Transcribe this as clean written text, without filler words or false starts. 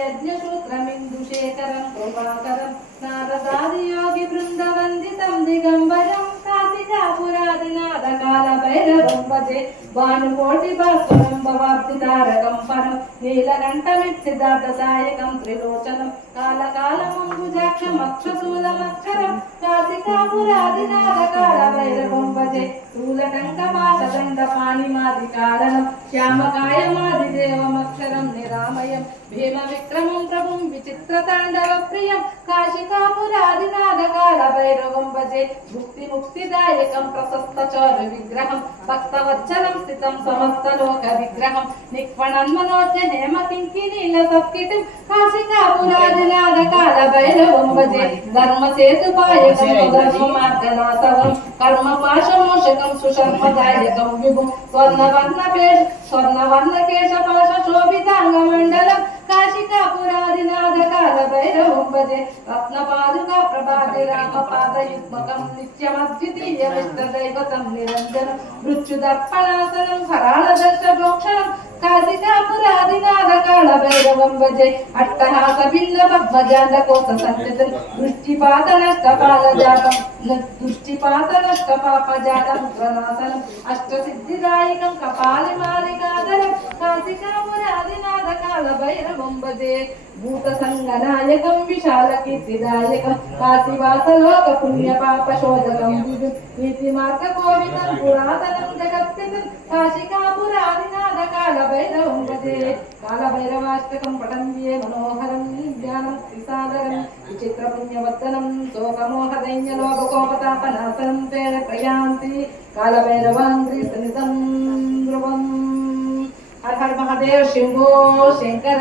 यज्ञसूत्रमिन्दुशेखरं कृपाकरं नारदादियोगी वृन्दवन्दितं दिगम्बरं काशिकापुरादिनाथकालभैरवं भजे भानुकोटिभास्वरं भवाब्धितारकं परं नीलकण्ठमित्सिद्धार्थदायकं त्रिलोचनं कालकालमम्बुजाक्षमक्षशूलमक्षरं काशिकापुरादिनाथकालभैरवं भजे स्थूलटङ्कपाशदण्डपाणिमादिकारणं श्यामकायमादिदेवमक्षरं निरामयं भीमविक्रमं प्रभुं विचित्रताण्डवप्रियं काशिकापुरादिनाथकालभैरवं भजे मुक्तिमुक्तिदायकं प्रशस्तचौरविग्रहं भक्तवत्सलं स्थितं समस्तलोकविग्रहं निक्वणन्मनोज्ञ हेमकिङ्किनीलसत्किटिं काशिकापुरादिनाथकालभैरवं भजे धर्मसेतुपायकं धर्ममार्गनाथवं कर्मपाशमोषकं सुशर्मदायकं विभुं स्वर्णवर्णकेशपाशशोभिताङ्गमण्डलं काशिकापुरादिनाथकालभैरवं भजे रत्नपादुका प्रभातिरामपादयुग्मकं नित्यमद्वितीयमिष्टदैवतं निरञ्जनं मृत्युदर्पणासनं हराळदर्शभोक्षणं काशिकापुरादिनाथकालभैरवं भजे अट्टहासभिन्नपद्मजालकोससञ्चितं दृष्टिपातनष्टपालजातं दृष्टिपातनष्टपापजालं प्रणासनम् अष्टसिद्धिदायकं कपालिमालिकाधरं काशिकापुरादिनाथकालभैरवं भजे भूतसङ्गनायकं विशालकीर्तिदायकं काशीवासलोकपुण्यपापशोधकं नीतिमार्गकोविदं पुरातनं जगत्पितं काशिकापुरादिनाथकालभैरवं भजे कालभैरवाष्टकं पठन्ये मनोहरं ज्ञानं त्रिसागरं विचित्रपुण्यवर्धनं शोकमोहदैन्यलोभकोपतापनाशनं तेन प्रयान्ति कालभैरवाङ्घ्रिसनिधं ध्रुवम्। हर हर महादेव शंभो शंकर।